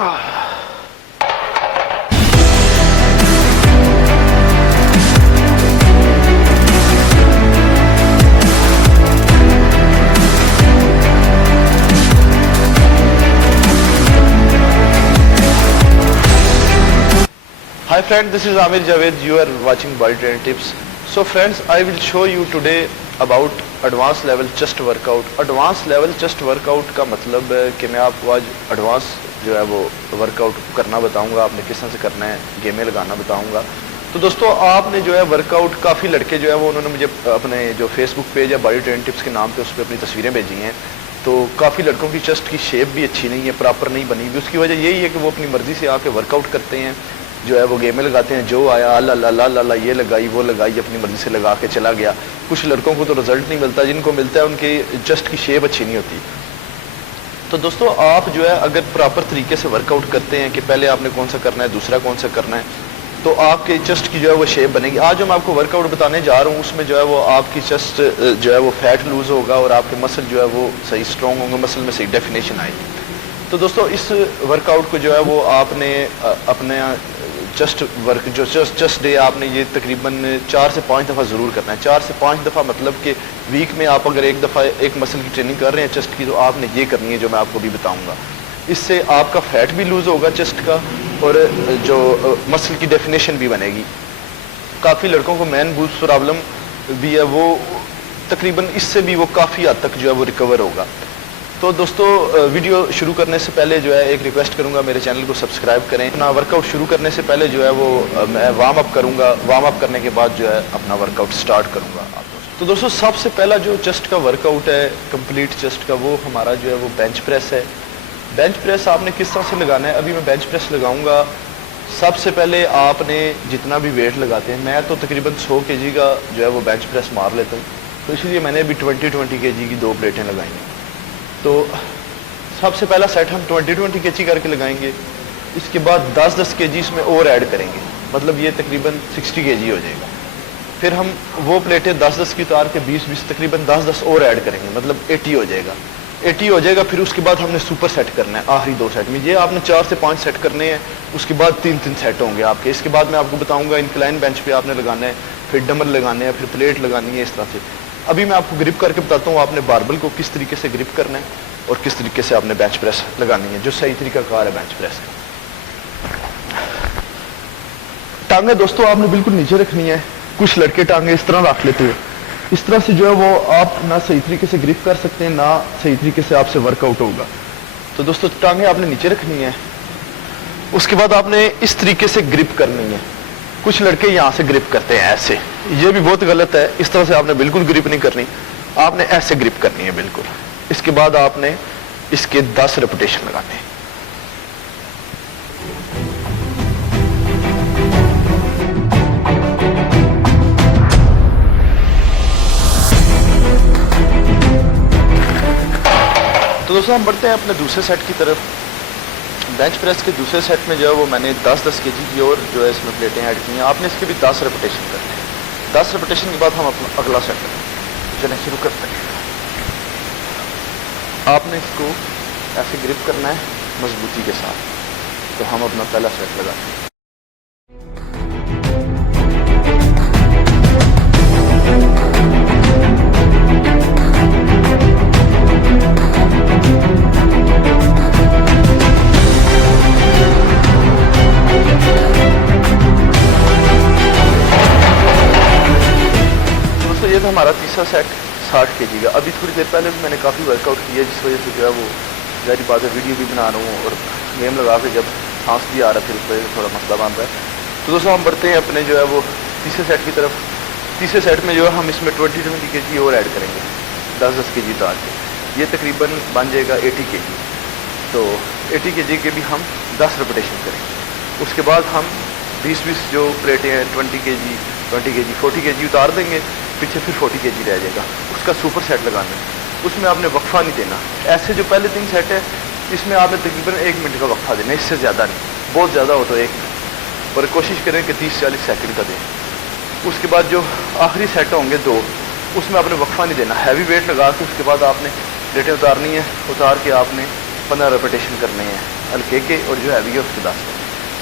Hi friend, this is Amir Javed. You are watching Body Training Tips. So friends, I will show you today about advanced level chest workout. Advanced level chest workout का मतलब है कि मैं आपको आज advance जो है वो वर्कआउट करना बताऊंगा, आपने किस तरह से करना है, गेमें लगाना बताऊंगा। तो दोस्तों आपने जो है वर्कआउट, काफ़ी लड़के जो है वो उन्होंने मुझे अपने जो फेसबुक पेज है बॉडी ट्रेनिंग टिप्स के नाम पे उस पर अपनी तस्वीरें भेजी हैं। तो काफ़ी लड़कों की चेस्ट की शेप भी अच्छी नहीं है, प्रॉपर नहीं बनी हुई। उसकी वजह यही है कि वो अपनी मर्ज़ी से आके वर्कआउट करते हैं, जो है वो गेमें लगाते हैं, जो आया अल्लाह ये लगाई वो लगाई, अपनी मर्ज़ी से लगा के चला गया। कुछ लड़कों को तो रिजल्ट नहीं मिलता, जिनको मिलता है उनकी चेस्ट की शेप अच्छी नहीं होती। तो दोस्तों आप जो है अगर प्रॉपर तरीके से वर्कआउट करते हैं कि पहले आपने कौन सा करना है, दूसरा कौन सा करना है, तो आपके चेस्ट की जो है वो शेप बनेगी। आज जो मैं आपको वर्कआउट बताने जा रहा हूँ उसमें जो है वो आपकी चेस्ट जो है वो फैट लूज होगा और आपके मसल जो है वो सही स्ट्रॉन्ग होंगे, मसल में सही डेफिनेशन आएगी। तो दोस्तों इस वर्कआउट को जो है वो आपने अपने चेस्ट वर्क जो चेस्ट डे आपने ये तकरीबन 4 से 5 दफ़ा ज़रूर करना है। 4 से 5 दफ़ा मतलब कि वीक में आप अगर एक दफ़ा एक मसल की ट्रेनिंग कर रहे हैं चेस्ट की, तो आपने ये करनी है जो मैं आपको भी बताऊंगा। इससे आपका फैट भी लूज़ होगा चेस्ट का और जो मसल की डेफिनेशन भी बनेगी। काफ़ी लड़कों को मैन बूस्ट प्रॉब्लम भी है, वो तकरीबन इससे भी वो काफ़ी हद तक जो है वो रिकवर होगा। तो दोस्तों वीडियो शुरू करने से पहले जो है एक रिक्वेस्ट करूंगा, मेरे चैनल को सब्सक्राइब करें। अपना वर्कआउट शुरू करने से पहले जो है वो मैं वार्म अप करूंगा, वार्म अप करने के बाद जो है अपना वर्कआउट स्टार्ट करूंगा। तो दोस्तों सबसे पहला जो चेस्ट का वर्कआउट है कंप्लीट चेस्ट का, वो हमारा जो है वो बेंच प्रेस है। बेंच प्रेस आपने किस तरह से लगाना है, अभी मैं बेंच प्रेस लगाऊंगा। सबसे पहले आपने जितना भी वेट लगाते हैं, मैं तो तकरीबन 100 kg का जो है वो बेंच प्रेस मार लेता हूँ, तो इसलिए मैंने अभी 20 kg की 2 प्लेटें लगाई हैं। तो सबसे पहला सेट हम 20 kg करके लगाएंगे, इसके बाद 10 kg इसमें और ऐड करेंगे, मतलब ये तकरीबन 60 kg हो जाएगा। फिर हम वो प्लेटें 10 की उतार के 20 तकरीबन 10 और ऐड करेंगे, मतलब 80 हो जाएगा। 80 हो जाएगा। फिर उसके बाद हमने सुपर सेट करना है आखिरी 2 सेट में। ये आपने 4 से 5 सेट करने हैं, उसके बाद 3 सेट होंगे आपके। इसके बाद मैं आपको बताऊंगा इंक्लाइन बेंच पे आपने लगाना है, फिर डंबल लगाने हैं, फिर प्लेट लगानी है, इस तरह से। अभी मैं आपको ग्रिप करके बताता हूँ आपने बारबल को किस तरीके से ग्रिप करना है और किस तरीके से आपने बेंच प्रेस लगानी है, जो सही तरीका कार है बेंच प्रेस का। टांगे दोस्तों आपने बिल्कुल नीचे रखनी है। कुछ लड़के टांगे इस तरह रख लेते हैं, इस तरह से जो है वो आप ना सही तरीके से ग्रिप कर सकते हैं, ना सही तरीके से आपसे वर्कआउट होगा। तो दोस्तों टांगे आपने नीचे रखनी है, उसके बाद आपने इस तरीके से ग्रिप करनी है। कुछ लड़के यहाँ से ग्रिप करते हैं ऐसे, ये भी बहुत गलत है। इस तरह से आपने बिल्कुल ग्रिप नहीं करनी, आपने ऐसे ग्रिप करनी है बिल्कुल। इसके बाद आपने इसके 10 रेपिटेशन लगाने हैं। तो दोस्तों हम बढ़ते हैं अपने दूसरे सेट की तरफ। बेंच प्रेस के दूसरे सेट में जो है वो मैंने 10 kg की और जो है इसमें प्लेटें ऐड की हैं। आपने इसके भी 10 रेपिटेशन करने हैं। 10 रेपिटेशन के बाद हम अपना अगला सेट चलना शुरू करते हैं। आपने इसको ऐसे ग्रिप करना है मजबूती के साथ। तो हम अपना पहला सेट लगाते हैं। ये था हमारा तीसरा सेट 60 kg का। अभी थोड़ी देर पहले भी मैंने काफ़ी वर्कआउट किया, जिस वजह से जो है वो जारी बात है वीडियो भी बना रहा हूँ और गेम लगा के जब सांस भी आ रहा है फिर उस वजह से थोड़ा मसला बन रहा है। तो दोस्तों हम बढ़ते हैं अपने जो है वो तीसरे सेट की तरफ। तीसरे सेट में जो है हम इसमें 20 kg और ऐड करेंगे, 10 kg उतार के। ये तकरीबन बन जाएगा 80 kg। तो 80 kg के भी हम 10 रेपिटेशन करेंगे। उसके बाद हम 20 जो प्लेटें हैं 20 kg 40 kg उतार देंगे, पीछे फिर 40 kg रह जाएगा। उसका सुपर सेट लगाना है, उसमें आपने वक्फा नहीं देना। ऐसे जो पहले 3 सेट है इसमें आपने तकरीबन 1 मिनट का वक्फा देना, इससे ज़्यादा नहीं। बहुत ज़्यादा हो तो 1 मिनट, पर कोशिश करें कि 30-40 सेकंड का दें। उसके बाद जो आखिरी सेट होंगे 2, उसमें आपने वक्फा नहीं देना। हैवी वेट लगा के उसके बाद आपने प्लेटें उतारनी है, उतार के आपने 15 रेपिटेशन करने हैं। हल्के के और जो हैवी है उसके 10।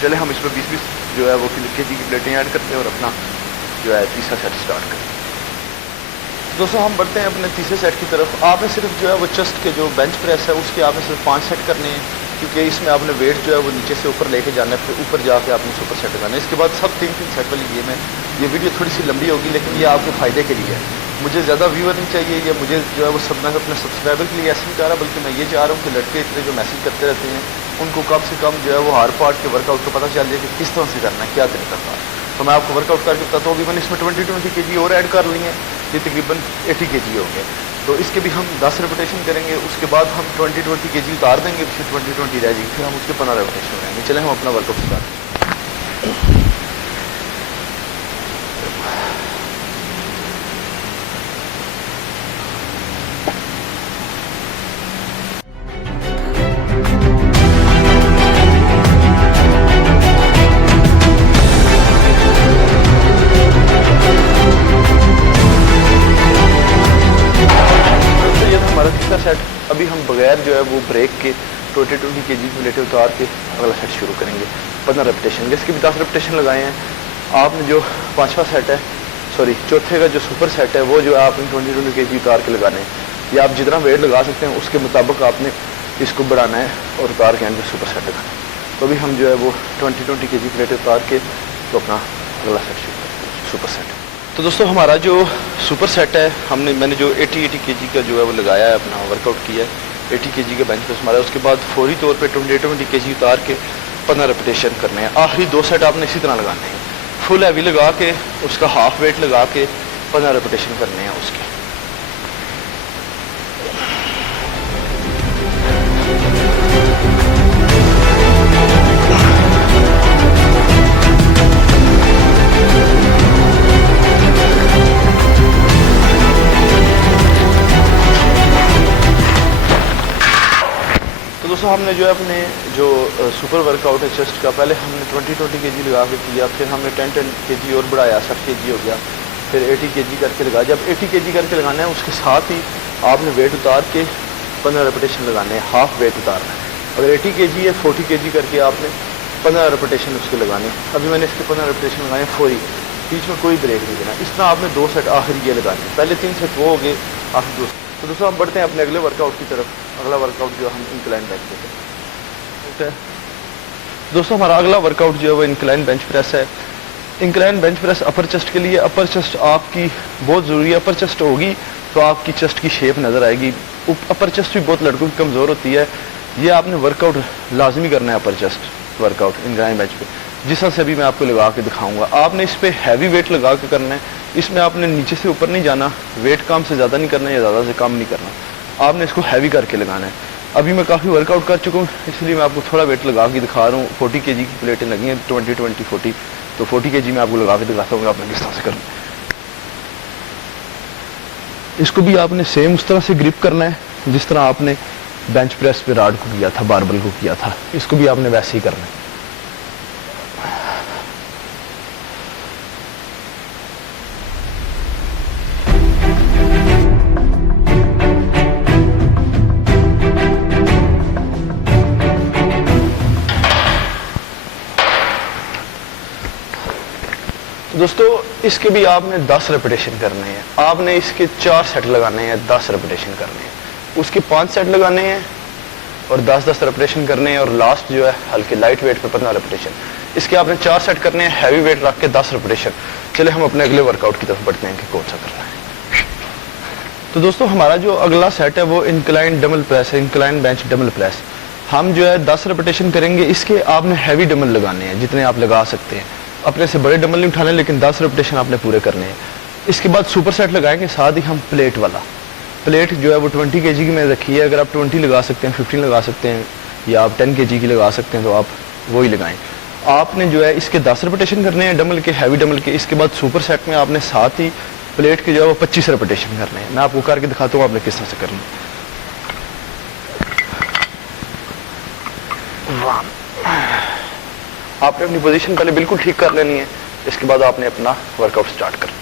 चले हम इसमें 20-20 जो है वो kg की प्लेटें ऐड करते हैं और अपना जो है तीसरा सेट स्टार्ट करते हैं। दोस्तों हम बढ़ते हैं अपने तीसरे सेट की तरफ। आपने सिर्फ जो है वो चेस्ट के जो बेंच प्रेस है उसके आपने सिर्फ 5 सेट करने हैं, क्योंकि इसमें आपने वेट जो है वो नीचे से ऊपर लेके जाना है, फिर ऊपर जाके आपने सुपर सेट लगाना है। इसके बाद सब 3-3 सेट वाली गेम है। ये वीडियो थोड़ी सी लंबी होगी लेकिन ये आपके फ़ायदे के लिए है। मुझे ज़्यादा व्यूअर नहीं चाहिए, या मुझे जो है वो सब मैं अपने सब्सक्राइबर के लिए ऐसे नहीं चाह रहा, बल्कि मैं ये चाह रहा हूँ कि लड़के इतने जो मैसेज करते रहते हैं उनको कम से कम जो है वो हर पार्ट के वर्कआउट को पता चल जाए कि किस तरह से करना है, क्या तरीका था। तो मैं आपको वर्कआउट करके बताता हूँ। अभी मैंने इसमें 20-20 kg और ऐड कर ली हैं, ये तकरीबन 80 kg हो गए। तो इसके भी हम 10 रेपिटेशन करेंगे, उसके बाद हम 20-20 kg उतार देंगे, फिर 20-20 रह जाएगी, फिर हम उसके 15 रेपिटेशन करेंगे। चलें हम अपना वर्कआउट स्टार्ट। सेट अभी हम बगैर जो है वो ब्रेक के 20-20 kg की प्लेटें उतार के अगला सेट शुरू करेंगे 15 रेपिटेशन। इसके भी 10 रेपिटेशन लगाए हैं। आपने जो पांचवा सेट है, सॉरी चौथे का जो सुपर सेट है, वो जो है आपने 20-20 kg उतार के लगाने हैं। या आप जितना वेट लगा सकते हैं उसके मुताबिक आपने इसको बढ़ाना है और उतार के अंदर सुपर सेट लगाना है। तो अभी हम जो है वो 20-20 kg प्लेटें उतार के तो अपना अगला सेट शुरू करेंगे, सुपर सेट। तो दोस्तों हमारा जो सुपर सेट है, मैंने जो 80 kg का जो है वो लगाया है, अपना वर्कआउट किया है 80 kg का बेंच प्रेस हमारा। उसके बाद फौरी तौर पे 20-20 kg उतार के 15 रेपिटेशन करने हैं। आखिरी 2 सेट आपने इसी तरह लगाने हैं, फुल हैवी लगा के उसका हाफ वेट लगा के 15 रेपिटेशन करने हैं उसके। दोस्तों हमने जो है अपने जो सुपर वर्कआउट है चेस्ट का, पहले हमने 20-20 kg लगा के किया, फिर हमने 10-10 kg और बढ़ाया, 60 kg हो गया, फिर 80 kg करके लगाया। जब 80 kg करके लगाना है उसके साथ ही आपने वेट उतार के 15 रेपिटेशन लगाने हैं, हाफ वेट उतारना है। अगर 80 kg है 40 kg करके आपने 15 रेपिटेशन उसके लगाने हैं। अभी मैंने इसके 15 रेपिटेशन लगाए फौरी, बीच में कोई ब्रेक नहीं देना। इस तरह आपने 2 सेट आखिरी ये लगाने हैं, पहले 3 सेट वो हो गए, आखिरी 2। तो दोस्तों हम बढ़ते हैं अपने अगले वर्कआउट की तरफ। अगला वर्कआउट जो हम इंक्लाइन बेंच प्रेस है। ओके दोस्तों, हमारा अगला वर्कआउट जो है वो इंक्लाइन बेंच प्रेस है। इंक्लाइन बेंच प्रेस अपर चेस्ट के लिए। अपर चेस्ट आपकी बहुत ज़रूरी है। अपर चेस्ट होगी तो आपकी चेस्ट की शेप नज़र आएगी। अपर चेस्ट भी बहुत लड़कों की कमज़ोर होती है, ये आपने वर्कआउट लाजमी करना है। अपर चेस्ट वर्कआउट इंक्लाइन बेंच पे जिस तरह से अभी मैं आपको लगा के दिखाऊंगा, आपने इस पर हैवी वेट लगा के करना है। इसमें आपने नीचे से ऊपर नहीं जाना, वेट कम से ज़्यादा नहीं करना या ज़्यादा से कम नहीं करना, आपने इसको हैवी करके लगाना है। अभी मैं काफ़ी वर्कआउट कर चुका हूँ, इसलिए मैं आपको थोड़ा वेट लगा के दिखा रहा हूँ। 40 kg की प्लेटें लगी हैं, 20-20-40, तो 40 kg मैं आपको लगा के दिखाता हूँ आपने किस तरह से करना है। इसको भी आपने सेम उस तरह से ग्रिप करना है जिस तरह आपने बेंच प्रेस पे रॉड को किया था, बारबल को किया था, इसको भी आपने वैसे ही करना है। दोस्तों इसके भी आपने 10 रेपिटेशन करने हैं। आपने इसके 4 सेट लगाने हैं, 10 रेपिटेशन करने हैं। उसके 5 सेट लगाने हैं और 10-10 रेपिटेशन करने हैं। और लास्ट जो है हल्के लाइट वेट पे 15 रेपिटेशन। इसके आपने 4 सेट करने हैं, हैवी वेट रख के 10 रेपिटेशन। चले हम अपने अगले वर्कआउट की तरफ बढ़ते हैं कि कौन सा करना है। तो दोस्तों हमारा जो अगला सेट है वो इंक्लाइन डबल प्रेस है, इंक्लाइन बेंच डबल प्रेस। हम जो है 10 रेपिटेशन करेंगे। इसके आपने हैवी डंबल लगाने हैं, जितने आप लगा सकते हैं। अपने से बड़े डंबल नहीं उठाने, लेकिन 10 रेपिटेशन आपने पूरे करने हैं। इसके बाद सुपर सेट लगाएंगे, साथ ही हम प्लेट वाला। प्लेट जो है वो 20 kg की मैंने रखी है। अगर आप 20 लगा सकते हैं, 15 लगा सकते हैं, या आप 10 kg की लगा सकते हैं तो आप वही लगाएं। आपने जो है इसके 10 रेपिटेशन करने हैं डंबल के, हैवी डंबल के। इसके बाद सुपर सेट में आपने साथ ही प्लेट के जो है वो 25 रेपिटेशन करने हैं। मैं आपको करके दिखाता हूँ आपने किस तरह से करना है। आपने अपनी पोजीशन पहले बिल्कुल ठीक कर लेनी है। इसके बाद आपने अपना वर्कआउट स्टार्ट करना।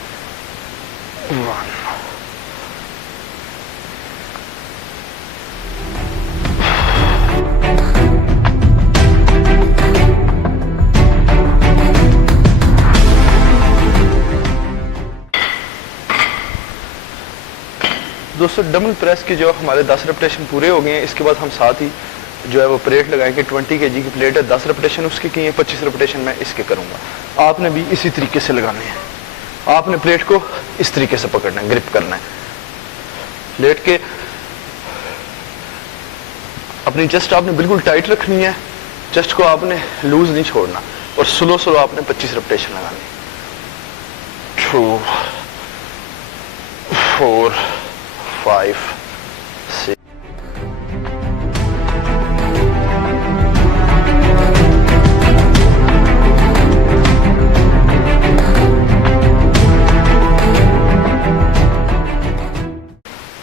दोस्तों डबल प्रेस के जो हमारे 10 रेपिटेशन पूरे हो गए हैं, इसके बाद हम साथ ही जो है वो प्लेट लगाएंगे। 20 kg की प्लेट है, 10 रेपिटेशन उसके किए, 25 रेपिटेशन मैं इसके करूँगा। आपने भी इसी तरीके से लगाने हैं। आपने प्लेट को इस तरीके से पकड़ना है, ग्रिप करना है, प्लेट के अपनी चेस्ट आपने बिल्कुल टाइट रखनी है, चेस्ट को आपने लूज नहीं छोड़ना, और स्लो स्लो आपने 25 रेपिटेशन लगानी। 2 4 5 6।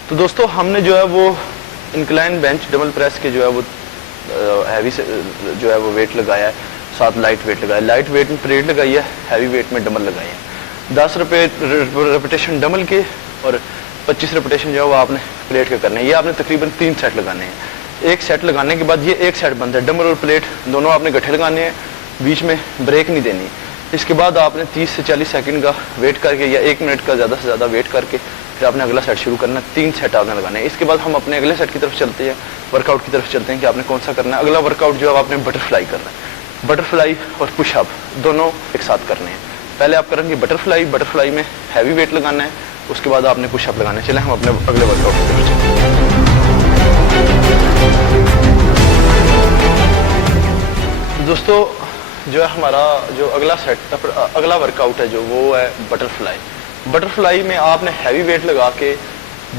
तो दोस्तों हमने जो है वो इंक्लाइन बेंच डबल प्रेस के जो है वो हैवी से जो है वो वेट लगाया है, साथ लाइट वेट लगाया है। लाइट वेट में प्लेट लगाई है, हैवी वेट में डबल लगाई है। 10 रेपिटेशन डबल के और 25 रेपिटेशन जो है वो आपने प्लेट के करने हैं। ये आपने तकरीबन 3 सेट लगाने हैं। एक सेट लगाने के बाद ये एक सेट बनता है, डबल और प्लेट दोनों आपने गट्ठे लगाने हैं, बीच में ब्रेक नहीं देनी। इसके बाद आपने 30 से 40 सेकंड का वेट करके या 1 मिनट का ज़्यादा से ज़्यादा वेट करके फिर आपने अगला सेट शुरू करना है। 3 सेट आपने लगाने हैं। इसके बाद हम अपने अगले सेट की तरफ चलते हैं, वर्कआउट की तरफ चलते हैं कि आपने कौन सा करना है। अगला वर्कआउट जो है आपने बटरफ्लाई करना है। बटरफ्लाई और पुशअप दोनों एक साथ करने हैं। पहले आप करेंगे बटरफ्लाई, बटरफ्लाई में हैवी वेट लगाना है, उसके बाद आपने पुशअप लगाने। चले हम अपने अगले वर्कआउट की तरफ चलते हैं। दोस्तों जो है हमारा जो अगला सेट अगला वर्कआउट है जो वो है बटरफ्लाई। बटरफ्लाई में आपने हैवी वेट लगा के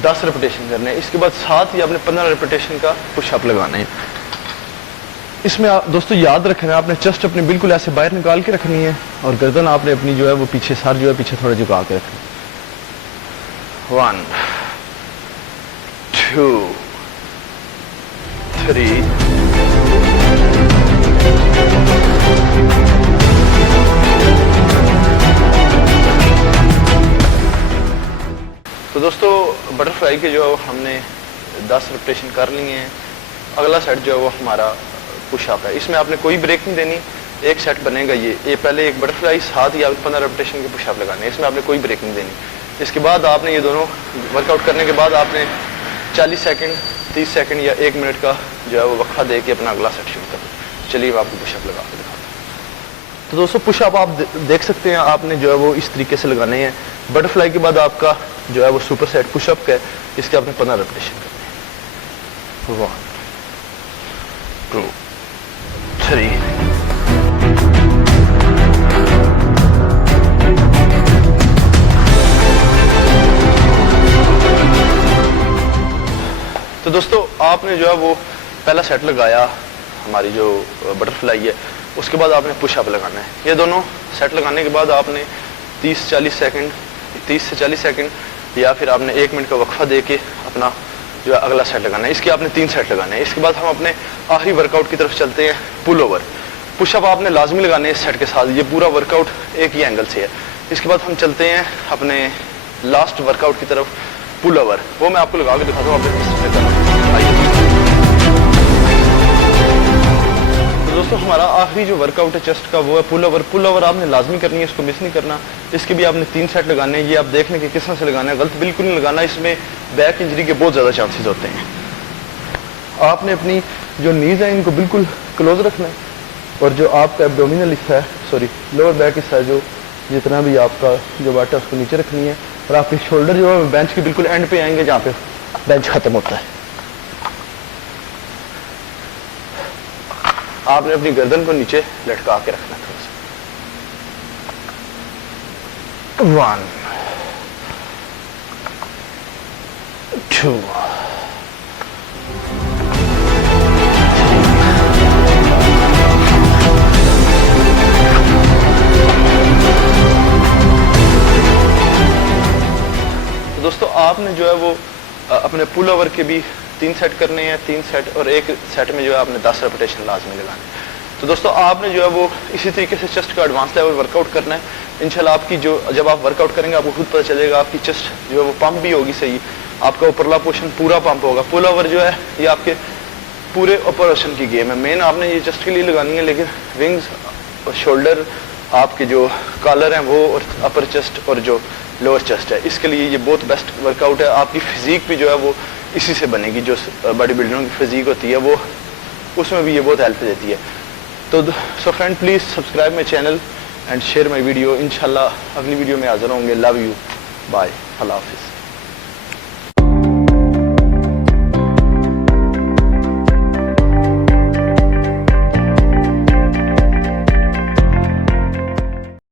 10 रेपिटेशन करने हैं। इसके बाद साथ ही आपने 15 रेपिटेशन का पुशअप लगाना है। इसमें दोस्तों याद रखना है, आपने चेस्ट अपनी बिल्कुल ऐसे बाहर निकाल के रखनी है और गर्दन आपने अपनी जो है वो पीछे, सर जो है पीछे थोड़ा झुका के रखनी है। 1 2 3 तो दोस्तों बटरफ्लाई के जो हमने 10 रेपिटेशन कर लिए हैं। अगला सेट जो है वो हमारा पुशअप है। इसमें आपने कोई ब्रेक नहीं देनी, एक सेट बनेगा ये पहले एक बटरफ्लाई, साथ ही आपने 15 रेपिटेशन के पुशअप लगाने, इसमें आपने कोई ब्रेक नहीं देनी। इसके बाद आपने ये दोनों वर्कआउट करने के बाद आपने 40 सेकंड 30 सेकंड या 1 मिनट का जो है वो वक्फा दे के अपना अगला सेट शुरू कर दो। चलिए मैं आपको पुशअप लगा के दिखाता हूँ। तो दोस्तों पुशअप आप देख सकते हैं, आपने जो है वो इस तरीके से लगाने हैं। बटरफ्लाई के बाद आपका जो है वो सुपर सेट पुशअप का है, इसके आपने 15 रेपिटेशन करने हैं। 1 2 3 तो दोस्तों आपने जो है वो पहला सेट लगाया, हमारी जो बटरफ्लाई है, उसके बाद आपने पुशअप लगाना है। ये दोनों सेट लगाने के बाद आपने 30 से 40 सेकंड या फिर आपने 1 मिनट का वक्फा दे के अपना जो है अगला सेट लगाना है। इसके आपने 3 सेट लगाने हैं। इसके बाद हम अपने आखिरी वर्कआउट की तरफ चलते हैं, पुल ओवर। पुशअप आपने लाजमी लगाने हैं इस सेट के साथ, ये पूरा वर्कआउट एक ही एंगल से है। इसके बाद हम चलते हैं अपने लास्ट वर्कआउट की तरफ, पुल ओवर। वो मैं आपको लगा के दिखाता हूँ। तो दोस्तों हमारा आखिरी जो वर्कआउट है चेस्ट का वो है पुल ओवर। पुल ओवर आपने लाजमी करनी है, इसको मिस नहीं करना। इसके भी आपने 3 सेट लगाने हैं। ये आप देख लें कि किस तरह से लगाना है, गलत बिल्कुल नहीं लगाना, इसमें बैक इंजरी के बहुत ज़्यादा चांसेस होते हैं। आपने अपनी जो नीज है इनको बिल्कुल क्लोज रखना है, और जो आपका एब्डोमिनल हिस्सा है, सॉरी लोअर बैक हिस्सा है, जो जितना भी आपका जो वाट है उसको नीचे रखनी है, और आपके शोल्डर जो है बेंच के बिल्कुल एंड पे आएंगे जहाँ पे बेंच खत्म होता है। आपने अपनी गर्दन को नीचे लटका के रखना थोड़ा सा। 1 2 दोस्तों आपने जो है वो अपने पुल ओवर के भी 3 सेट करने हैं, 3 सेट, और एक सेट में जो है आपने 10 रेपिटेशन लाजमी लगाने। तो दोस्तों आपने जो है वो इसी तरीके से चेस्ट का एडवांस लेवल वर्कआउट करना है। इंशाल्लाह आपकी जो जब आप वर्कआउट करेंगे आपको खुद पता चलेगा, आपकी चेस्ट जो है वो पंप भी होगी सही, आपका ऊपरला पोर्शन पूरा पंप होगा। पुल ओवर जो है ये आपके पूरे ऑपरेशन की गेम है। मेन आपने ये चेस्ट के लिए लगानी है, लेकिन विंग्स और शोल्डर, आपके जो कॉलर हैं वो, और अपर चेस्ट और जो लोअर चेस्ट है, इसके लिए ये बहुत बेस्ट वर्कआउट है। आपकी फिजिक भी जो है वो इसी से बनेगी, जो बॉडी बिल्डरों की फिजिक होती है वो, उसमें भी ये बहुत हेल्प देती है। तो so friend please subscribe my channel and share my video. इंशाल्लाह अगली वीडियो में हाजिर होंगे। लव यू, बाय, अल्लाह हाफिज़।